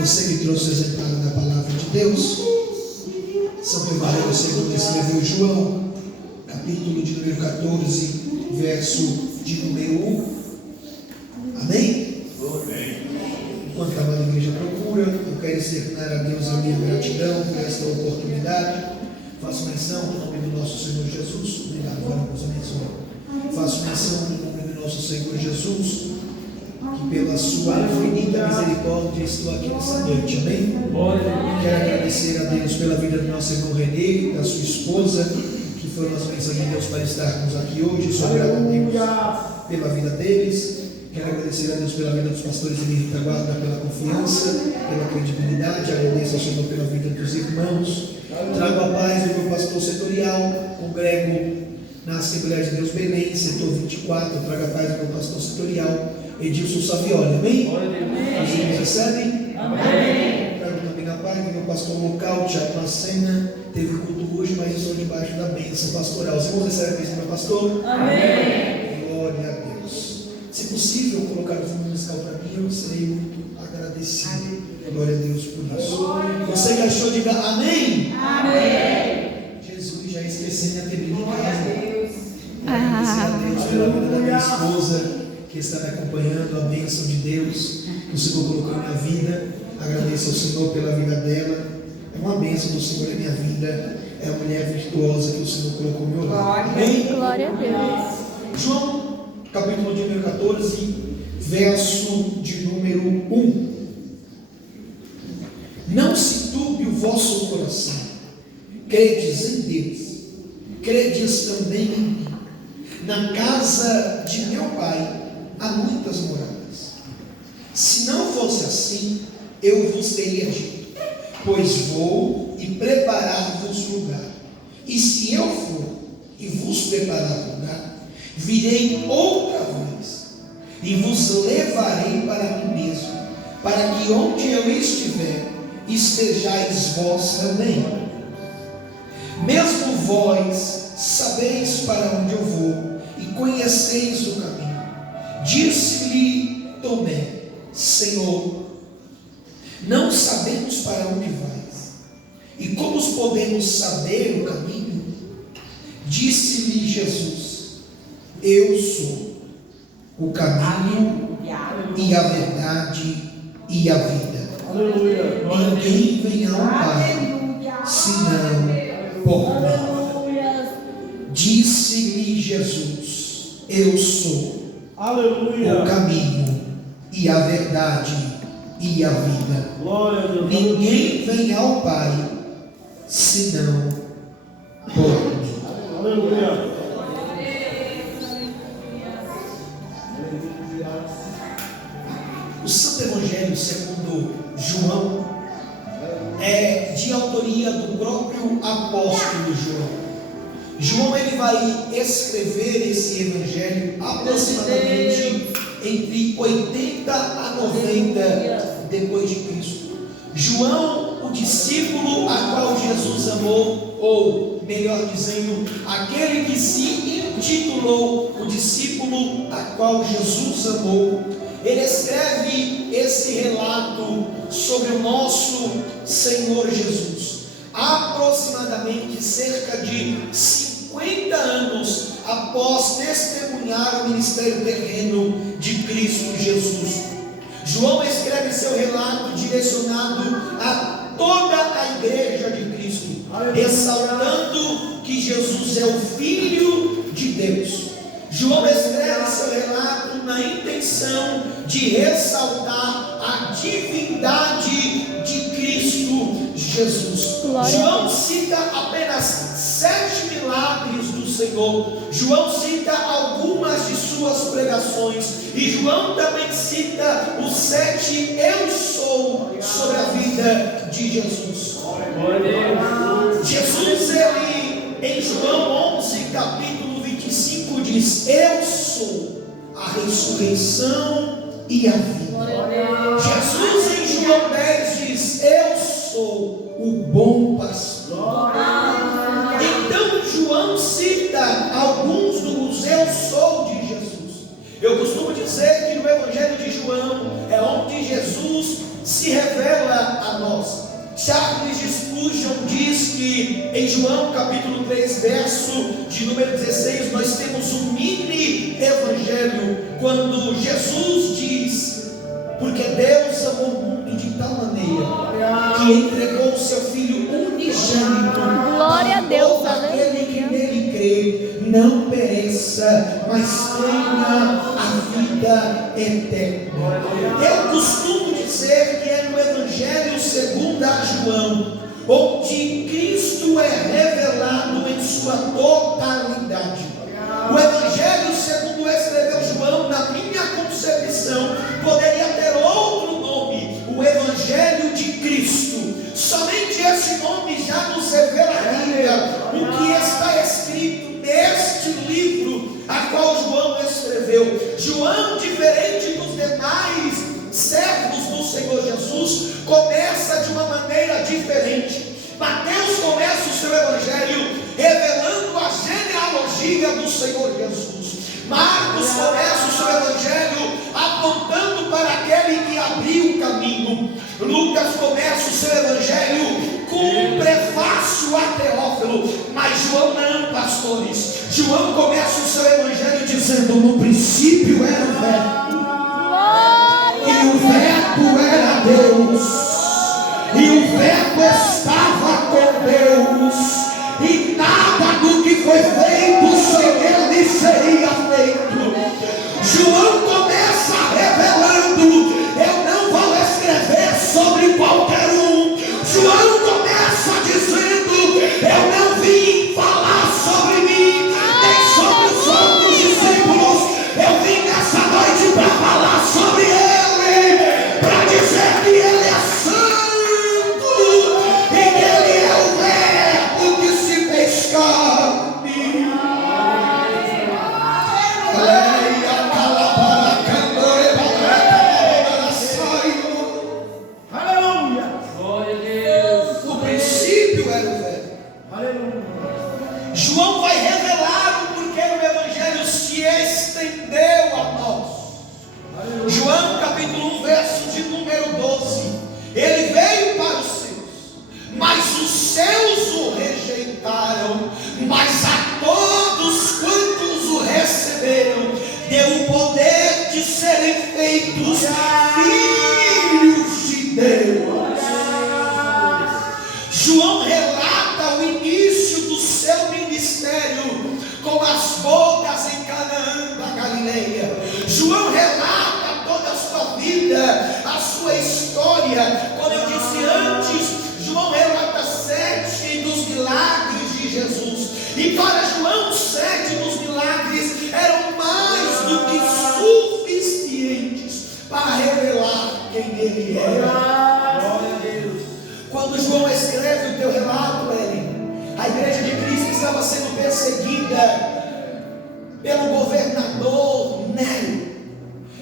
Você que trouxe o exemplar da palavra de Deus. São Evangelho segundo escreveu João, capítulo de número 14, verso de número 1. Amém? Enquanto a amada igreja procura, eu quero externar a Deus a minha gratidão por esta oportunidade. Faço menção no nome do nosso Senhor Jesus. Obrigado, agora nos abençoe. Faço menção no nome do nosso Senhor Jesus, que pela sua infinita misericórdia estou aqui nessa noite, amém? Quero agradecer a Deus pela vida do nosso irmão Renê, da sua esposa, que foram as bênçãos de Deus para estarmos aqui hoje. Sou grato a Deus pela vida deles. Quero agradecer a Deus pela vida dos pastores de Ritaguarda, pela confiança, pela credibilidade. Agradeço ao Senhor pela vida dos irmãos. Trago a paz do meu pastor setorial, congrego na Assembleia de Deus Belém, setor 24. Trago a paz do meu pastor setorial, Edilson Savioli, amém? Os irmãos recebem? Amém. Trago também a paz do meu pastor local, Tiago Macena. Teve culto hoje, mas estou debaixo da bênção pastoral. Os irmãos recebem a bênção do meu pastor? Amém. Glória a Deus. Se possível, colocar o fundo musical para mim, eu serei muito agradecido. Glória a Deus por isso. Você que achou, diga amém. Amém. Jesus, já esqueci minha bebida em casa. Agradecer a Deus pela vida da minha esposa, que está me acompanhando, a bênção de Deus que o Senhor colocou em minha vida. Agradeço ao Senhor pela vida dela. É uma bênção do Senhor em minha vida. É a mulher virtuosa que o Senhor colocou no meu lado. Amém? Glória a Deus. João, capítulo de número 14, verso de número 1. Não se turbe o vosso coração. Credes em Deus, credes também em mim. Na casa de meu Pai há muitas moradas. Se não fosse assim, eu vos teria dito, pois vou e preparar-vos lugar. E se eu for e vos preparar lugar, virei outra vez e vos levarei para mim mesmo, para que onde eu estiver, estejais vós também. Mesmo vós sabeis para onde eu vou e conheceis o caminho. Disse-lhe Tomé: Senhor, não sabemos para onde vais, e como podemos saber o caminho? Disse-lhe Jesus: Eu sou o caminho e a verdade e a vida. Aleluia. Ninguém vem ao Pai senão por mim. Disse-lhe Jesus: Eu sou o caminho e a verdade e a vida. Ninguém vem ao Pai senão por mim. Aleluia. O Santo Evangelho segundo João é de autoria do próprio apóstolo João. João ele vai escrever esse evangelho aproximadamente entre 80 a 90 depois de Cristo. João, o discípulo a qual Jesus amou, ou melhor dizendo, aquele que se intitulou o discípulo a qual Jesus amou, ele escreve esse relato sobre o nosso Senhor Jesus, aproximadamente cerca de 50 anos após testemunhar o ministério terreno de Cristo Jesus. João escreve seu relato direcionado a toda a igreja de Cristo, ressaltando que Jesus é o Filho de Deus. João escreve seu relato na intenção de ressaltar a divindade de Cristo Jesus. João cita apenas 7 milagres do Senhor. João cita algumas de suas pregações. E João também cita os 7 eu sou sobre a vida de Jesus. Jesus, ele, em João 11, capítulo 25, diz: Eu sou a ressurreição e a vida. Jesus, em João 10, diz: Eu sou o bom pastor. Então João cita alguns dos eu sou de Jesus. Eu costumo dizer que no Evangelho de João é onde Jesus se revela Charles Spurgeon diz que em João capítulo 3, verso de número 16, nós temos um mini evangelho, quando Jesus diz: porque Deus amou o mundo de tal maneira que entregou o seu Filho unigênito, glória a Deus, aquele que nele crê não pereça, mas tenha a vida eterna. Eu costumo dizer que é no Evangelho segundo a João, onde Cristo é revelado em sua totalidade. O Evangelho segundo escreveu João, na minha concepção, poderia ter outro nome: o Evangelho de Cristo. Somente esse nome já nos revelaria o que está escrito neste livro a qual João escreveu. João, diferente dos demais servos do Senhor Jesus, começa de uma maneira diferente. Mateus começa o seu evangelho revelando a genealogia do Senhor Jesus. Marcos começa o seu evangelho apontando para aquele que abriu o caminho. Lucas começa o seu evangelho com um prefácio a Teófilo. Mas João não, pastores. João começa o seu evangelho dizendo: no princípio era o Verbo, e o Verbo era Deus, e o Verbo estava com Deus, e nada do que foi feito sem ele seria feito. João começa revelando: eu não vou escrever sobre qualquer um. João começa dizendo: eu não vim falar sobre mim, nem sobre os outros discípulos. Eu vim nessa noite para falar sobre ele, para dizer que ele é santo e que ele é o Verbo que se fez carne. Aleluia! Glória a Deus! No princípio era o Verbo. Aleluia! João vai revelar o porquê o evangelho se estendeu a nós. João capítulo 1, verso de número 12. Ele veio para os seus, mas os seus o rejeitaram. Mas a todos quantos o receberam, deu o poder de serem feitos filhos de Deus. João relata o início do seu ministério com as bodas em Canaã da Galileia. João relata toda a sua vida, a sua história. Como eu disse antes, João relata 7 dos milagres de Jesus. E para João, 7 dos milagres eram mais do que suficientes para revelar quem ele era. Glória a Deus! Quando João escreve o teu relato, a igreja de Cristo estava sendo perseguida pelo governador Nero.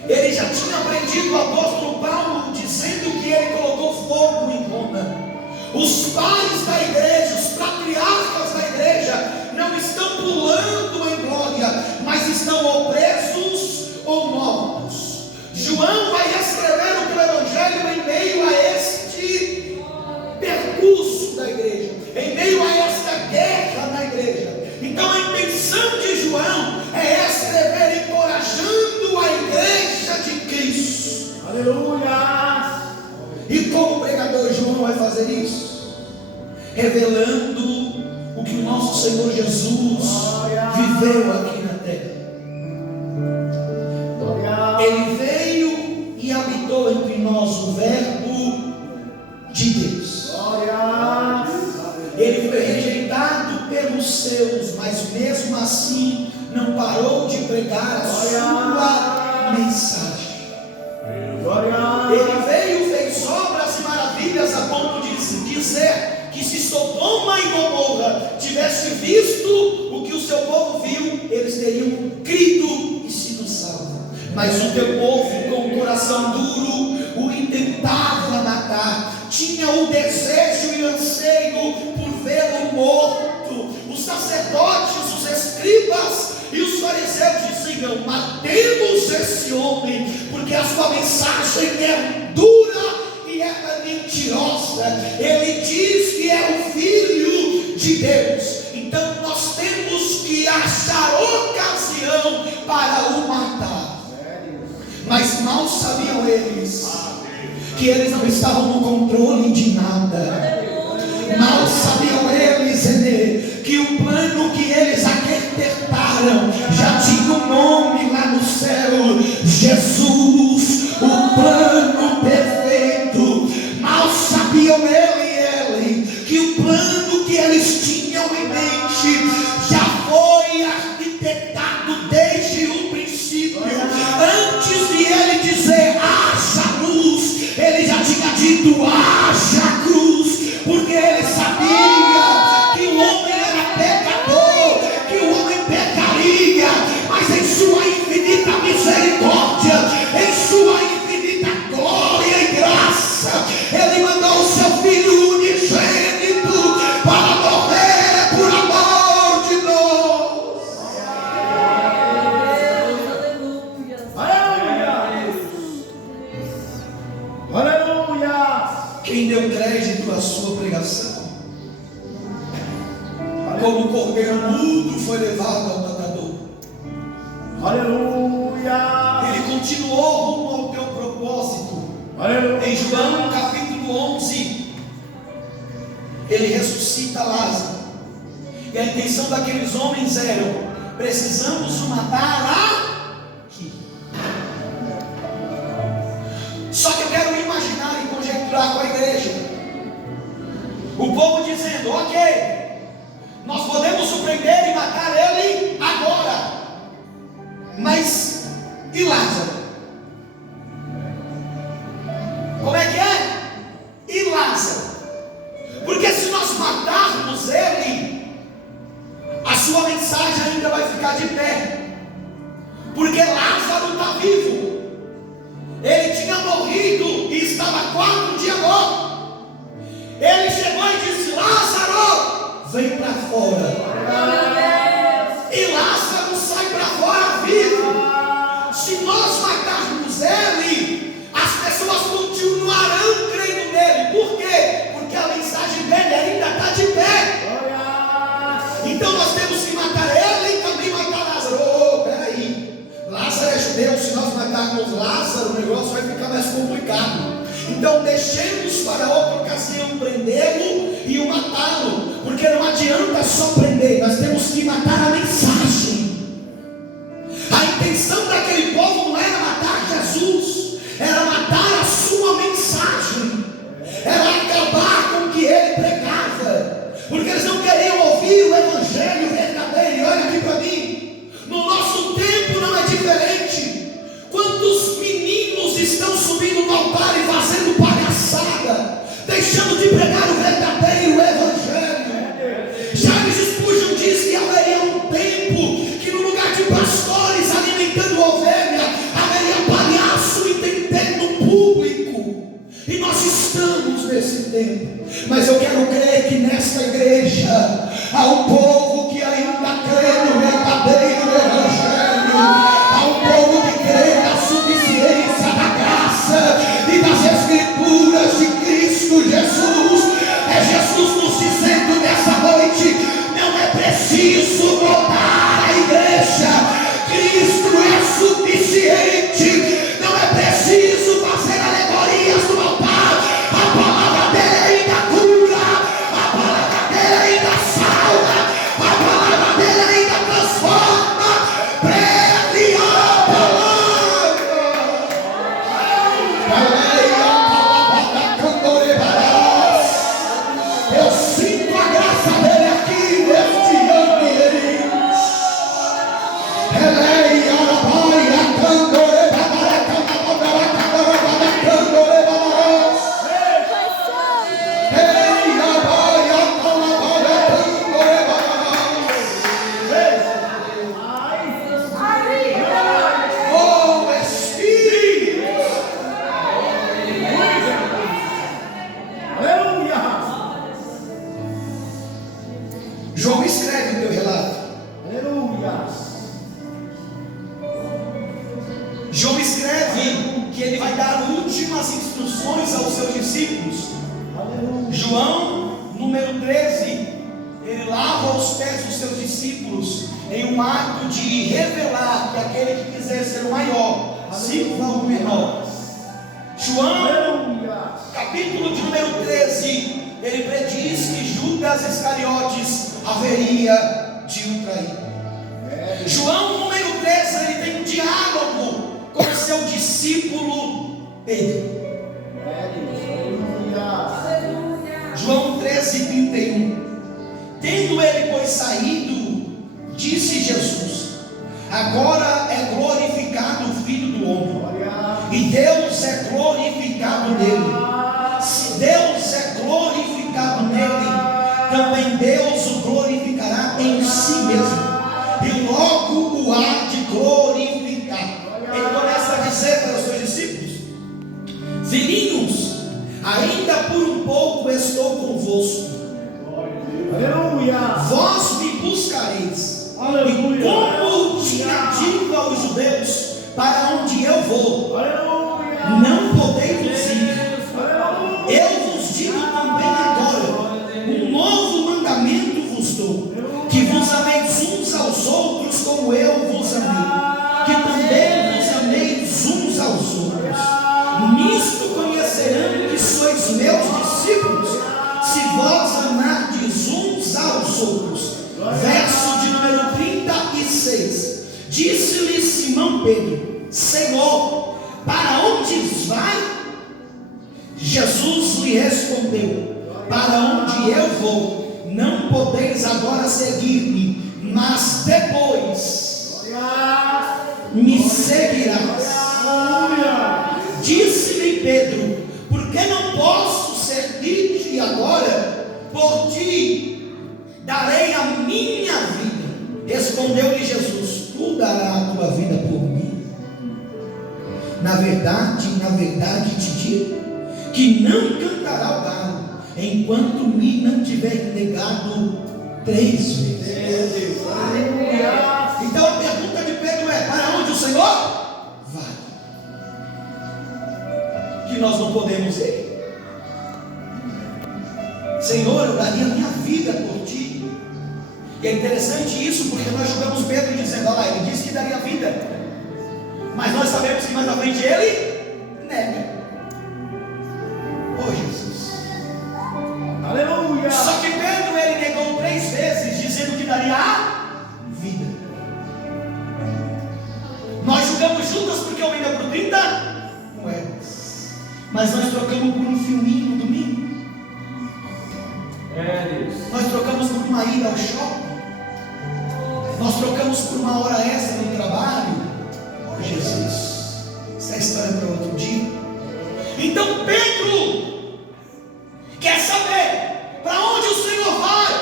Ele já tinha prendido o apóstolo Paulo, dizendo que ele colocou fogo em Roma. Os pais da igreja, os patriarcas da igreja, não estão pulando em glória, mas estão ou presos ou mortos. João vai escrever o teu evangelho em meio a este percurso da igreja, em meio a esta guerra na igreja. Então a intenção de João é escrever encorajando a igreja de Cristo. Aleluia! E como pregador, João vai fazer isso, revelando o que o nosso Senhor Jesus viveu aqui na terra. Ele veio e habitou entre nós, o Verbo de Deus. Ele foi rejeitado pelos seus, mas mesmo assim não parou de pregar a sua mensagem. Ele veio, fez obras e maravilhas a ponto de dizer que se Sodoma e Gomorra tivesse visto o que o seu povo viu, eles teriam crido e sido salvos. Mas o teu povo, com o coração duro, o intentava matar, tinha o desejo e anseio por vê-lo morto. Os sacerdotes, os escribas e os fariseus diziam: matemos esse homem, porque a sua mensagem é dura e é mentirosa. Ele diz que é o Filho de Deus. Então nós temos que achar ocasião para o matar. Mas mal sabiam eles que eles não estavam no controle de nada. Mal sabiam eles que o plano que eles arquitetaram já tinha um nome lá no céu: Jesus, o plano perfeito. Mal sabiam ele que o plano que eles tinham em mente já foi arquitetado desde o princípio. Antes de ele dizer haja luz, ele já tinha dito haja cruz, porque ele sabia que o homem era pecador, que o homem pecaria, mas em sua infinita misericórdia, em sua infinita glória e graça, ele mandou o seu Filho unigênito para morrer por amor de nós. Aleluia! Quem deu crédito à sua pregação? Como o cordeiro mudo foi levado ao matador. Aleluia! Ele continuou rumo ao teu propósito. Aleluia! Em João capítulo 11, ele ressuscita Lázaro. E a intenção daqueles homens era: precisamos o matar aqui. Só que eu quero imaginar e conjecturar com a igreja. O povo dizendo: ok, nós podemos surpreender e matar ele agora, mas e Lázaro? Como é que é? E Lázaro? Porque se nós matarmos ele, a sua mensagem ainda vai ficar de pé, porque Lázaro está vivo. Ele tinha morrido e estava 4 dias morto. Ele chegou e disse: Lázaro, vem para fora. E Lázaro sai para fora vivo. Se nós matarmos ele, as pessoas continuarão crendo nele. Por quê? Porque a mensagem dele ainda está de pé. Então nós temos que matar ele e também matar Lázaro. Oh, peraí, Lázaro é judeu. Se nós matarmos Lázaro, o negócio vai ficar mais complicado. Então deixemos para outra ocasião prendê-lo e o matá-lo, porque não adianta só prender, nós temos que matar a mensagem. A intenção daquele povo não era matar Jesus, era matar a sua mensagem, era acabar com o que ele pregava, porque eles não queriam ouvir o evangelho verdadeiro. E olha aqui para mim, no nosso tempo não é diferente. Quantos meninos estão subindo no altar e fazendo palhaçada, deixando de pregar o verdadeiro evangelho? Charles Spurgeon diz que haveria um tempo que no lugar de pastores alimentando ovelha, haveria palhaço entendendo o público. E nós estamos nesse tempo. Mas eu quero crer que nesta igreja há um povo que ainda crê no verdadeiro evangelho, há um povo que crê na suficiência da graça e das escrituras de Cristo Jesus. É Jesus nos dizendo nessa noite: não é preciso mudar a igreja, Cristo é suficiente. Não é preciso fazer alegorias no altar, a palavra dele ainda cura, a palavra dele ainda salva, a palavra dele João, número 13, ele lava os pés dos seus discípulos em um ato de revelar que aquele que quiser ser o maior, sirva o menor. João, capítulo de número 13, ele prediz que Judas Iscariotes haveria de o trair. João, número 13, ele tem um diálogo com seu discípulo Pedro. João 13, 31. Tendo ele, pois, saído, disse Jesus: agora é glorificado o Filho do Homem, e Deus é glorificado nele. Se Deus é glorificado nele, também Deus o glorificará em si mesmo, e logo o há de glorificar. Ele começa a dizer para os seus discípulos: filhinhos, ainda por um pouco estou convosco. Aleluia. Vós me buscareis. Aleluia. E como tinha dito aos judeus: para onde eu vou, Aleluia. não podeis ir. Aleluia. Eu vos digo também agora: um novo mandamento vos dou, que vos ameis uns aos outros como eu vos amei, que também vos ameis uns aos outros. Nisto conhecerão que sois meus discípulos, se vós amardes uns aos outros. Verso de número 36. Disse-lhe Simão Pedro: Senhor, para onde vai? Jesus lhe respondeu: para onde eu vou, não podeis agora seguir-me, mas depois me seguirás. Disse-lhe Pedro: porque não posso servir-te agora? Por ti darei a minha vida. Respondeu-lhe Jesus: tu darás a tua vida por mim? Na verdade te digo, que não cantará o galo, enquanto me não tiver negado 3 vezes. Então a pergunta de Pedro é: para onde o Senhor vai? Que nós não podemos ir. Senhor, eu daria a minha vida por ti. E é interessante isso, porque nós julgamos Pedro dizendo: olha lá, ele disse que daria a vida, mas nós sabemos que mais à frente ele nega. Oh Jesus, Aleluia. só que Pedro, ele negou 3 vezes, dizendo que daria a vida. Nós julgamos Judas porque eu ainda por 30 moedas, mas nós trocamos por um filminho no domingo. Nós trocamos por uma ida ao shopping. Nós trocamos por uma hora extra no trabalho. Oh Jesus, essa é a história para outro dia. Então Pedro quer saber para onde o Senhor vai.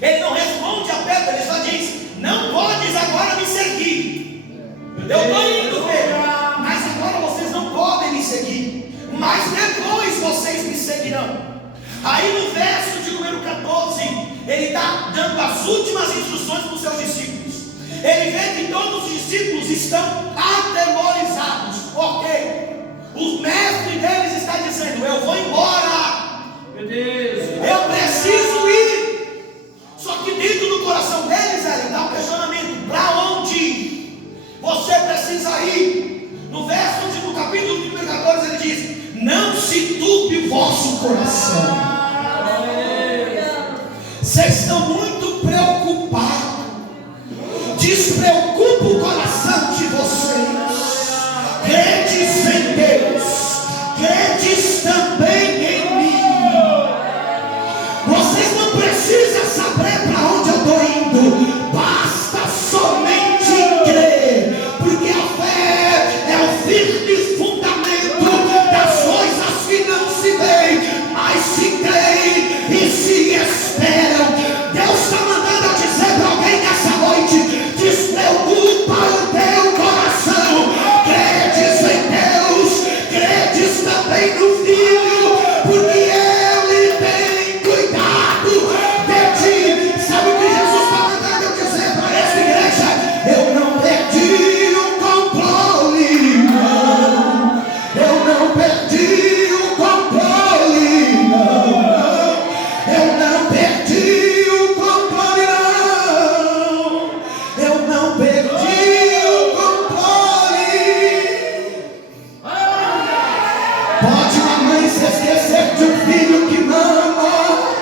Ele não responde a Pedro, ele só diz: não podes agora me seguir. Eu estou indo, Pedro, mas agora vocês não podem me seguir, mas depois vocês me seguirão. Aí no verso de número 14, ele está dando as últimas instruções para os seus discípulos. Ele vê que todos os discípulos estão atemorizados, porque o mestre deles está dizendo: eu vou embora, Meu Deus. eu preciso ir. Só que dentro do coração deles ele dá um questionamento: para onde você precisa ir? No verso no capítulo número 14 ele diz: não se turbe o vosso coração. Vocês estão muito preocupados. Despreocupa o coração de vocês. Credes em Deus, credes também em mim. Vocês não precisam saber para onde eu estou indo, basta somente crer, porque a fé é o firme fundamento das coisas que não se veem, mas se creem e se esperam. Deus está mandando eu dizer para alguém nessa noite: despreocupa o teu coração. Credes em Deus, credes também no Filho. uma mãe se esquecer de um filho que mama,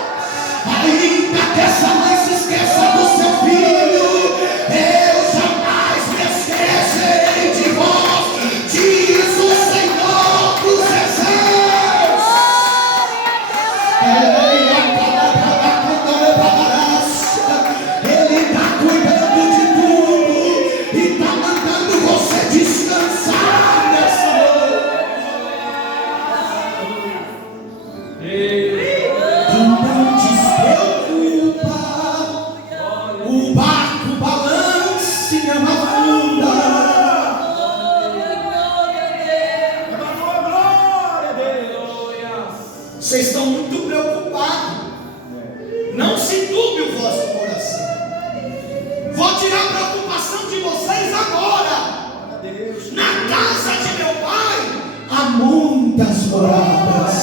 ainda que essa mãe se esqueça do seu filho, eu jamais me esquecerei de vós, diz o Senhor dos Exércitos. Ele está cuidando de tudo e está mandando você descansar nessa noite. Então despreocupa, o barco balance na onda. Vocês estão muito preocupados. Não se turbe o vosso coração. Vou tirar a preocupação de vocês agora. Na casa de meu pai há muitas moradas.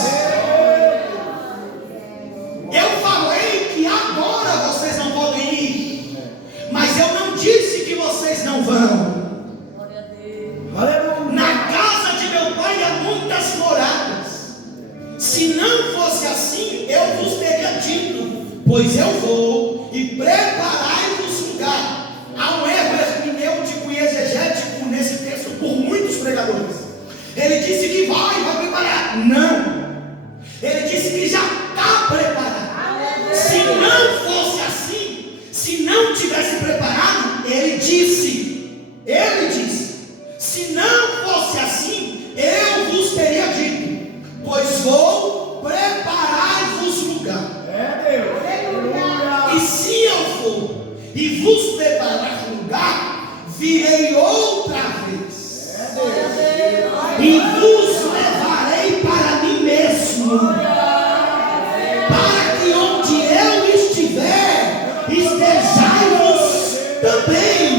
Eu falei que agora vocês não podem ir, mas eu não disse que vocês não vão. Na casa de meu pai há muitas moradas. Se não fosse assim, eu vos teria dito, pois eu vou e preparai-vos lugar. Há um erro hermenêutico e exegético nesse texto por muitos pregadores. Ele disse que vai preparar. Não. Ele disse que já está preparado. Se não fosse assim, se não tivesse preparado, ele disse, se não fosse assim, eu vos teria dito, pois vou preparar-vos lugar. E se eu for e vos preparar lugar, virei outra vez e vos levarei para mim mesmo, para que onde eu estiver, estejais também.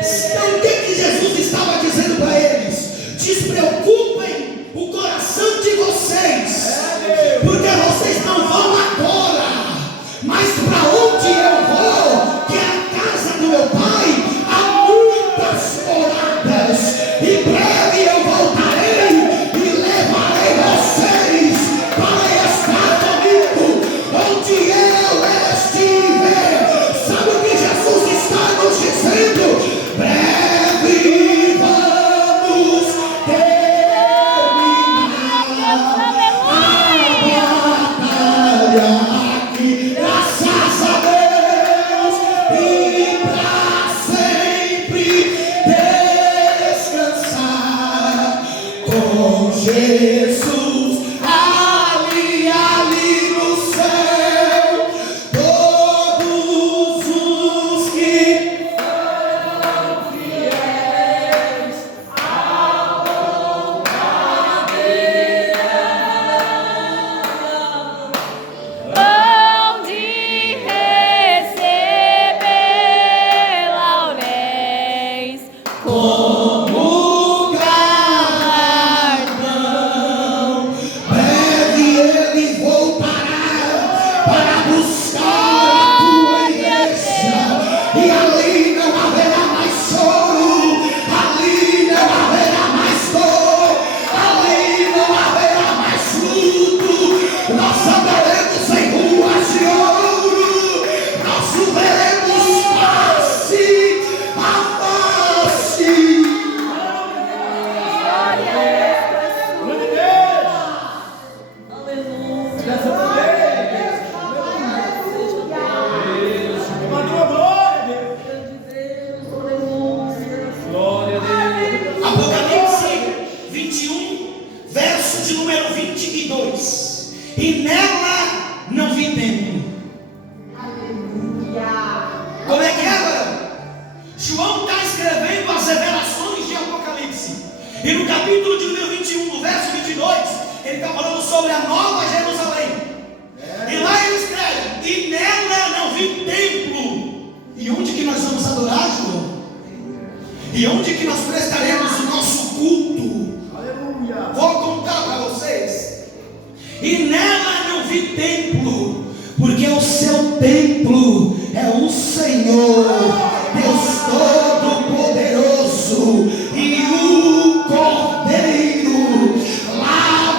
Então o que Jesus estava dizendo para eles? Despreocupem o coração de vocês, porque vocês não vão agora, mas para onde eu vou, que é a casa do meu pai, há muitas moradas. Em breve eu voltarei e levarei vocês para estar comigo onde eu estiver. Sabe o que Jesus está nos dizendo? Breve vamos terminar a batalha aqui, graças a Deus, e para sempre descansar com Jesus ali no céu. Todos os que Hão de receber lauréis como galardão, breve ele voltará para buscar a tua igreja, e ali não haverá mais choro, ali não haverá mais dor, ali não haverá mais luto. Nós andaremos em ruas de ouro, nós veremos face a face. Apocalipse 21, verso de número 22. E nela não vi templo. Como é que é, agora? João está escrevendo as revelações de Apocalipse. E no capítulo de número 21, no verso 22, ele está falando sobre a nova Jerusalém. E lá ele escreve: e nela não vi templo. E onde que nós vamos adorar, João? E onde que nós prestaremos o nosso culto? Aleluia. Vou contar para vocês. E nela não vi templo, porque o seu templo é o Senhor, Deus Todo-Poderoso, e o Cordeiro. Lá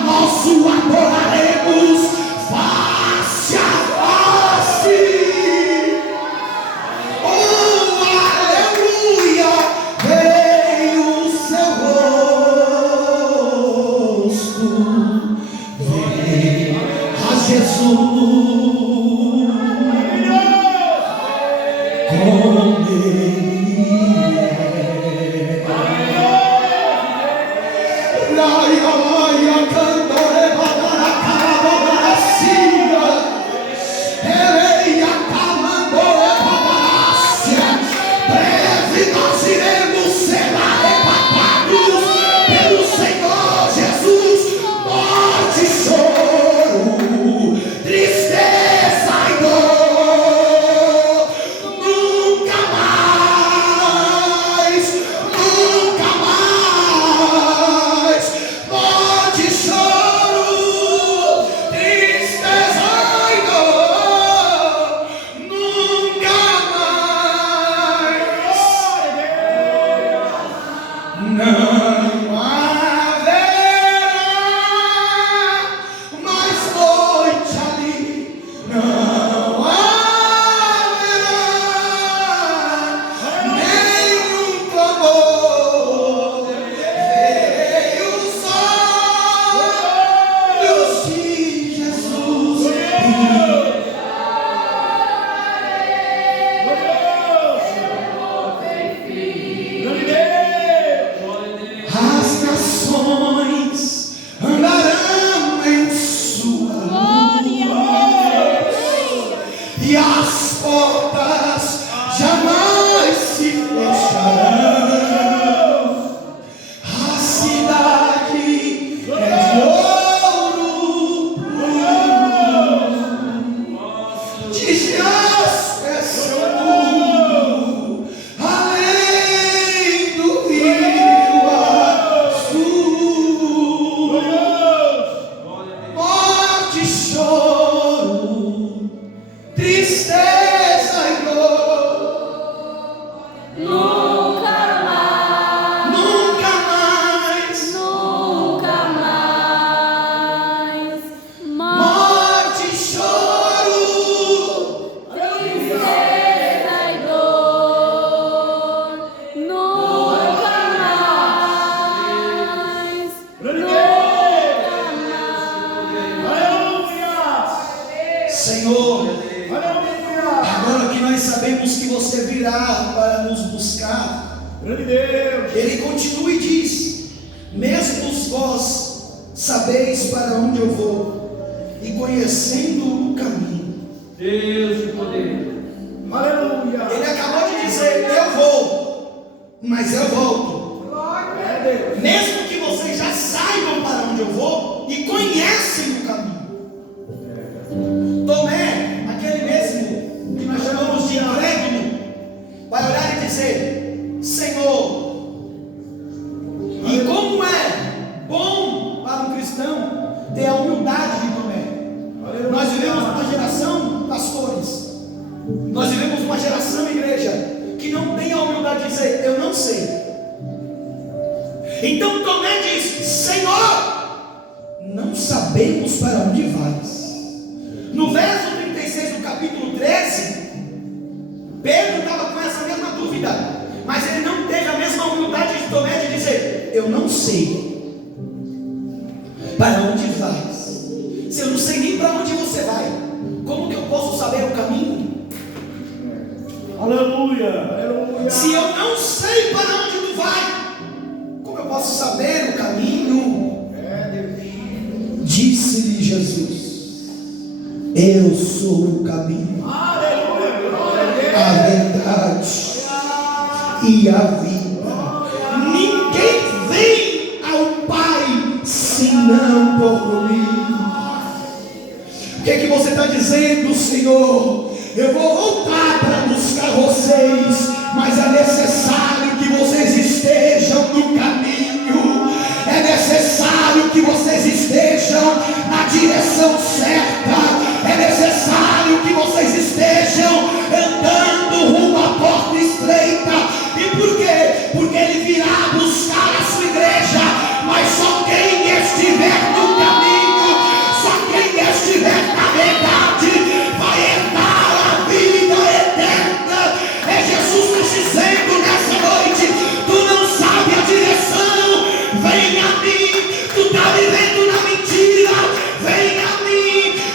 Vem a mim, tu tá vivendo na mentira. Vem a mim,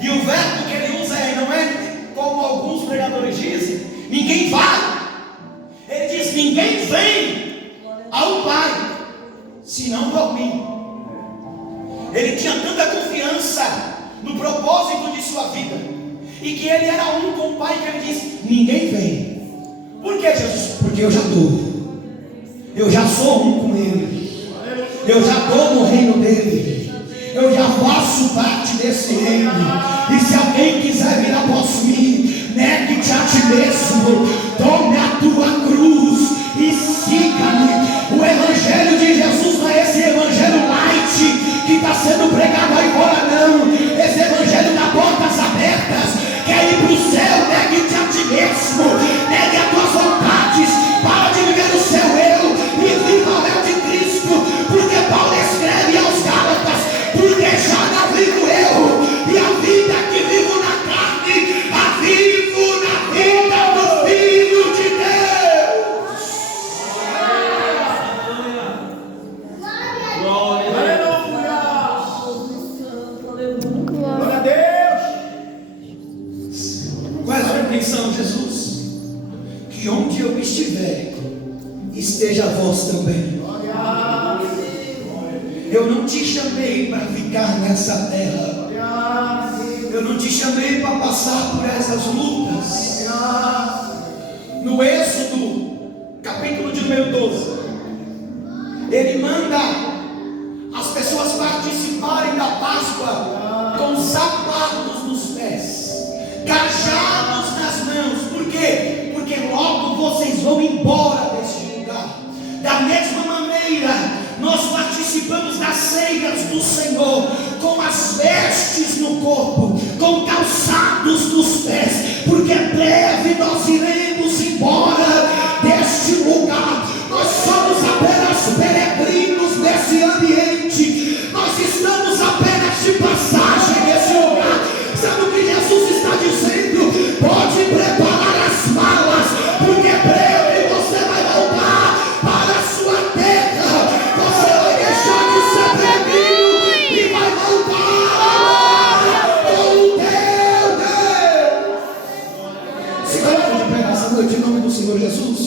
E o verbo que ele usa não é como alguns pregadores dizem, ninguém vai. Ele diz: ninguém vem ao Pai, senão por mim. Ele tinha tanta confiança no propósito de sua vida, e que ele era um com o Pai, que ele diz: ninguém vem. Por que, Jesus? Porque eu já estou. Eu já sou um com Ele. Eu já estou no reino dele. Eu já faço parte desse reino. E se alguém quiser vir após mim, negue-te a ti mesmo, tome a tua cruz e siga-me. O evangelho de Jesus não é esse evangelho light que está sendo pregado aí fora, não. Esse evangelho dá portas abertas. Quer ir para o céu, negue-te a ti mesmo, negue as tuas vontades, para de viver o seu eu e viva o eu de Cristo. Porque Paulo escreve aos Gálatas: porque já não vivo eu, e a vida que vivo na carne, a vivo na vida do Filho de Deus. Glória a Deus. Qual é a sua intenção, Jesus? Que onde eu estiver, esteja vós também. Eu não te chamei para ficar nessa terra. Eu não te chamei para passar por essas lutas. No Êxodo, capítulo de número 12, ele manda as pessoas participarem da Páscoa com sapatos nos pés, cajados nas mãos. Por quê? Porque logo vocês vão embora deste lugar. Da mesma maneira, nós participamos das ceias do Senhor com as vestes no corpo, com calçados nos pés, porque breve nós iremos embora deste lugar. Nós somos apenas peregrinos nesse ambiente. Nós estamos apenas de passagem nesse lugar. Sabe o que Jesus está dizendo? Pode preparar as malas, porque breve você vai voltar para a sua terra. Você vai deixar de ser peregrino e vai voltar com o teu Deus. Se coloca de pé nessa noite em nome do Senhor Jesus.